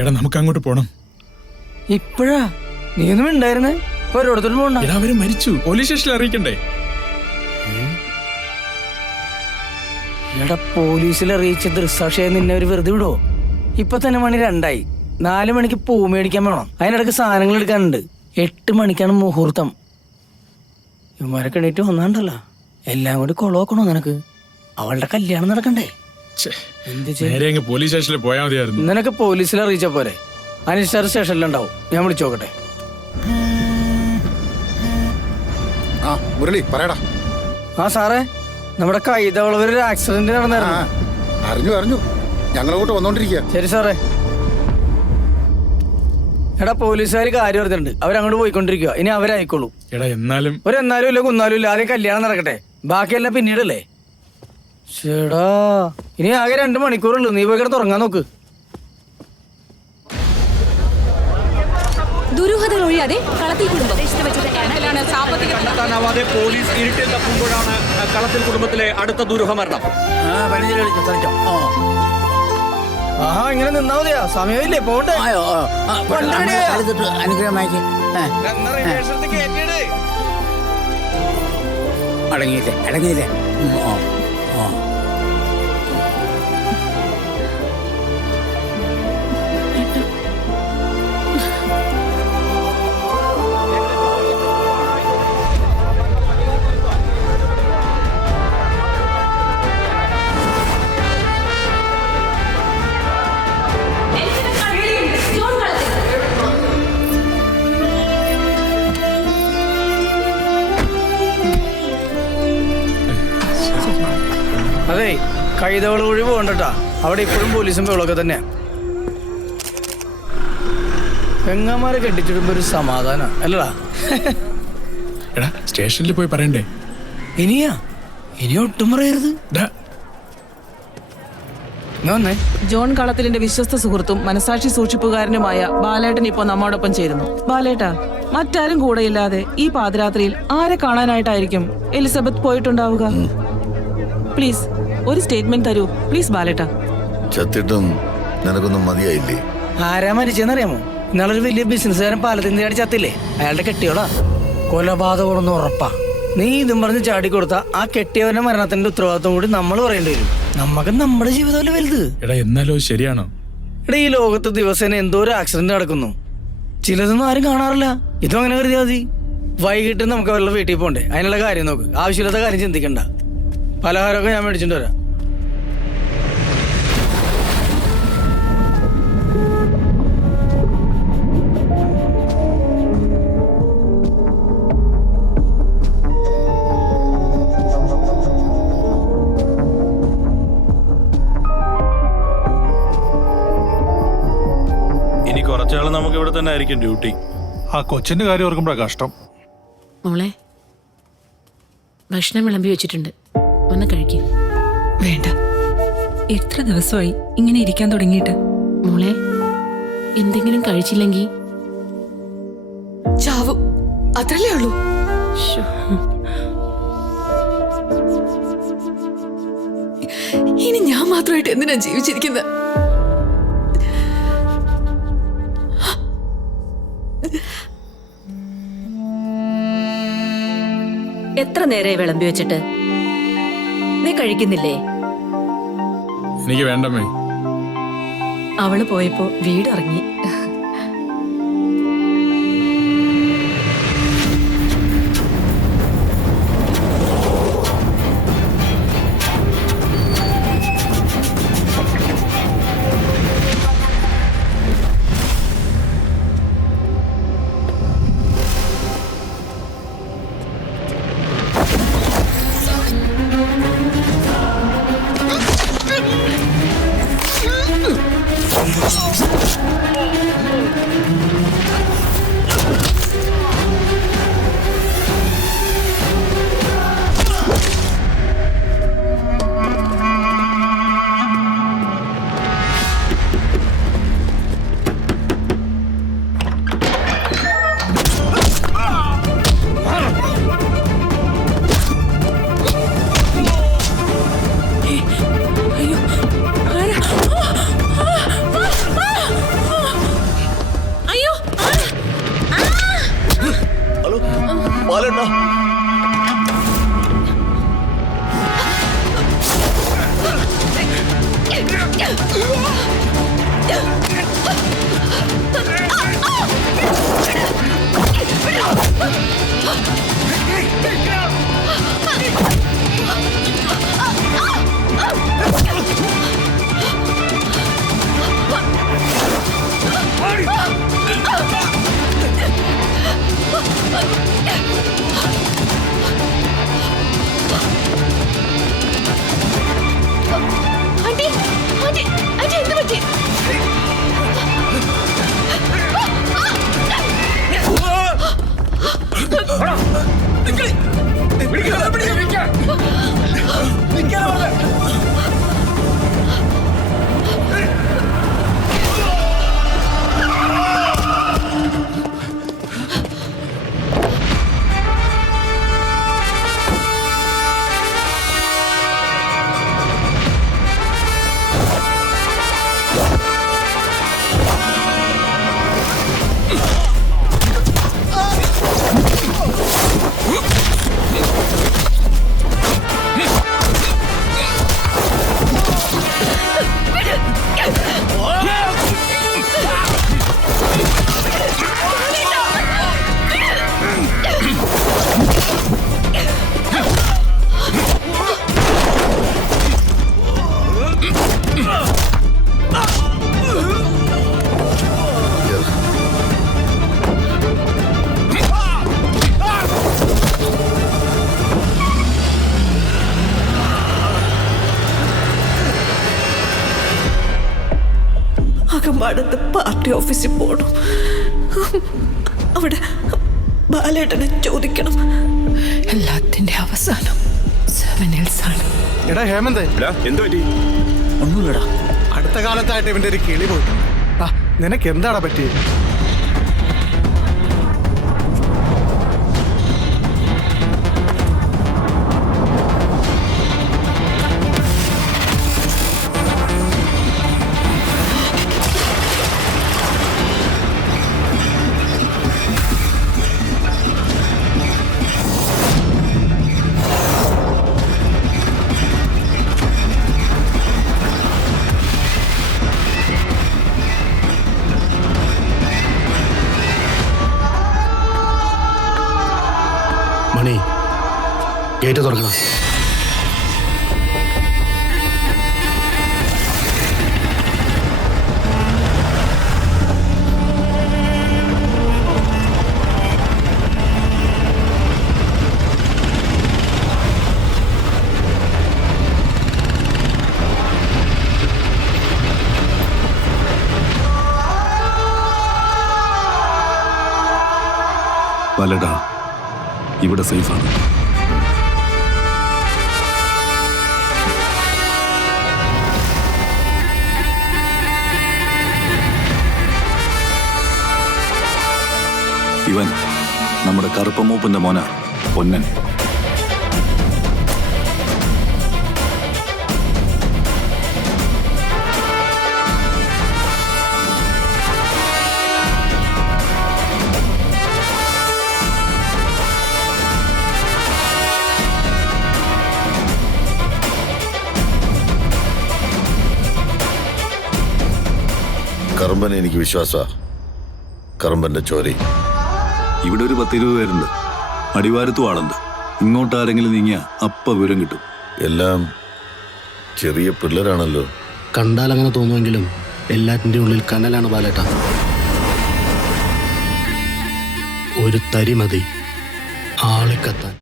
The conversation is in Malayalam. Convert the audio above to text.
എടാ നമുക്ക് അങ്ങോട്ട് പോണം. ഇപ്പഴാ? നീയൊന്നും ഉണ്ടായിരുന്നേ? ഒരിടത്തോട്ട് പോണ്ട. എടാ അവര് മരിച്ചു, പോലീസ് സ്റ്റേഷനിൽ അറിയിക്കണ്ടേ? എടാ പോലീസിൽ അറിയിച്ച ദൃക്സാക്ഷിയെ നിന്നെ ഒരു വെറുതെ വിടോ? ഇപ്പൊ തന്നെ മണി 2 4 മണിക്ക് പൂ മേടിക്കാൻ വേണം. അതിനിടക്ക് സാധനങ്ങൾ എടുക്കാനുണ്ട്. 8 മണിക്കാണ് മുഹൂർത്തം. ഇവന്മാരൊക്കെ എണീറ്റ് വന്നാണ്ടല്ലോ. എല്ലാം കൂടി കൊളവാക്കണോ നിനക്ക്? അവളുടെ കല്യാണം നടക്കണ്ടേ? നേരെ അങ്ങ് പോലീസ് സ്റ്റേഷനിൽ പോയാൽ മതിയായിരുന്നു. നിനക്ക് പോലീസിൽ അറിയിച്ച പോരെ? അനിൽ സ്റ്റേഷനിലുണ്ടാവും. ഞാൻ വിളിച്ചു നോക്കട്ടെ. മുരളി പറയടാ. സാറേ, നമ്മുടെ കൈതവളവര് ആക്സിഡന്റ് നടന്നായിരുന്നു. അറിഞ്ഞു. ഞങ്ങളങ്ങോട്ട് വന്നോണ്ടിരിക്കുക. ശരി സാറേ. എടാ പോലീസുകാർ കാര്യം പറഞ്ഞിട്ടുണ്ട്. അവരങ്ങോട്ട് പോയിക്കൊണ്ടിരിക്കുക. ഇനി അവരായിക്കോളൂ. എടാ എന്നാലും ഒരെന്നാലും ഇല്ല കുന്നാലും ഇല്ല. ആദ്യം കല്യാണം നടക്കട്ടെ, ബാക്കിയെല്ലാം പിന്നീടല്ലേ. ചേടാ ഇനി ആകെ 2 മണിക്കൂറുള്ളൂ. നീ പോയി കിടന്ന് തുടങ്ങാൻ നോക്ക്. ദുരൂഹതകൾ ഒഴിയാതെ കളത്തിൽ കുടുംബം കണ്ടെത്താനാവാതെ പോലീസ് ഇരുട്ടിൽ തപ്പുമ്പോഴാണ് കളത്തിൽ കുടുംബത്തിലെ അടുത്ത ദുരൂഹമരണം. ഇങ്ങനെ നിന്നാ മതിയാ? സമയമില്ലേ? പോട്ടെ. അടങ്ങിയില്ലേ? അതെ, കൈതവള വഴി പോകണ്ടട്ടാ. അവിടെ ഇപ്പോഴും പോലീസും ബഹളമൊക്കെ തന്നെയാ. പെങ്ങന്മാരെ കെട്ടിച്ചിടുമ്പോ ഒരു സമാധാനം അല്ലടാ. എടാ സ്റ്റേഷനിൽ പോയി പറയണ്ടേ? ഇനി ഒട്ടും പറയരുത്. ജോൺ കളത്തിലിന്റെ വിശ്വസ്ത സുഹൃത്തും മനസാക്ഷി സൂക്ഷിപ്പുകാരനുമായ ബാലേട്ടൻ ഇപ്പൊ നമ്മോടൊപ്പം ചേരുന്നു. ബാലേട്ടാ, മറ്റാരും കൂടെയില്ലാതെ ഈ പാതിരാത്രിയിൽ ആരെ കാണാനായിട്ടായിരിക്കും എലിസബത്ത് പോയിട്ടുണ്ടാവുക? പ്ലീസ് ഒരു സ്റ്റേറ്റ്മെന്റ് തരൂ പ്ലീസ് ബാലേട്ടാ. ചത്തിട്ടും നിനക്കൊന്നും മതിയായില്ലേ? ആരാ മരിച്ചെന്നറിയാമോ? ഇന്നാളൊരു വലിയ ബിസിനസ്സുകാരൻ പാലത്തിന്റെ ചാടി ചത്തില്ലേ? അയാളുടെ കെട്ടിയോളാ. കൊലപാതകമാണെന്ന് ഉറപ്പാ. നീ ഇതും പറഞ്ഞ് ചാടിക്കൊടുത്ത ആ കെട്ടിയവന്റെ മരണത്തിന്റെ ഉത്തരവാദിത്വം കൂടി നമ്മൾ പറയേണ്ടി വരും. നമുക്ക് നമ്മുടെ ജീവിതമല്ലേ വലുത്. എടാ എന്നാലോ ശരിയാണോ? എടാ ഈ ലോകത്ത് ദിവസേന എന്തോ ഒരു ആക്സിഡന്റ് നടക്കുന്നു. ചിലതൊന്നും ആരും കാണാറില്ല. ഇതും അങ്ങനെ കരുതിയാൽ മതി. വൈകിട്ട് നമുക്ക് അവരുടെ വീട്ടിൽ പോണ്ടേ? അതിനുള്ള കാര്യം നോക്ക്. ആവശ്യമില്ലാത്ത കാര്യം ചിന്തിക്കണ്ട. പലഹാരമൊക്കെ ഞാൻ മേടിച്ചിട്ട് വരാം. ഇനി കുറച്ചാൾ നമുക്ക് ഇവിടെ തന്നെ ആയിരിക്കും ഡ്യൂട്ടി. ആ കൊച്ചിന്റെ കാര്യം ഓർക്കുമ്പോഴാ കഷ്ടം. മോളെ, ഭക്ഷണം വിളമ്പി വെച്ചിട്ടുണ്ട്, ഒന്ന് കഴിക്കും. വേണ്ട, എത്ര ദിവസമായി ഇങ്ങനെ ഇരിക്കാൻ തുടങ്ങിയിട്ട്. മോളെ, എന്തെങ്കിലും കഴിച്ചില്ലെങ്കിൽ ചാവും, അത്രല്ലേ ഉള്ളൂ. ഇനി ഞാൻ മാത്രമായിട്ട് എന്തിനാ ജീവിച്ചിരിക്കുന്നത്? എത്ര നേരമായി വിളമ്പി വെച്ചിട്ട്? നീ കഴിക്കുന്നില്ലേ? എനിക്ക് വേണ്ടമ്മേ. അവള് പോയപ്പോ വീട് ഇറങ്ങി. പാർട്ടി ഓഫീസിൽ പോകണം. അവിടെ ബാലേട്ടനെ ചോദിക്കണം. എല്ലാത്തിന്റെ അവസാനം 7 Hills ആണ്. എടാ ഹേമന്തേ, എന്ത് പറ്റി? ഒന്നുമില്ലടാ. അടുത്ത കാലത്തായിട്ട് ഇവന്റെ ഒരു കിളി പോയിട്ടുണ്ട്. നിനക്ക് എന്താടാ പറ്റിയത്? മണി, ഗേറ്റ് തുറക്കണം. ബാലേട്ടാ, ഇവിടെ സേഫാണ്. ഇവൻ നമ്മുടെ കറുപ്പമൂപ്പന്റെ മോന പൊന്നൻ. കറമ്പൻ എനിക്ക് വിശ്വാസമാണ്. കറമ്പന്റെ ചോരി. ഇവിടെ ഒരു 10-20 പേരുണ്ട്. അടിവാരത്തും ആളുണ്ട്. ഇങ്ങോട്ട് ആരെങ്കിലും നീങ്ങിയ അപ്പ വിവരം കിട്ടും. എല്ലാം ചെറിയ പിള്ളേരാണല്ലോ. കണ്ടാൽ അങ്ങനെ തോന്നുമെങ്കിലും എല്ലാറ്റിൻ്റെ ഉള്ളിൽ കനലാണ് ബാലേട്ട. ഒരു തരി മതി ആളിക്കത്താൻ.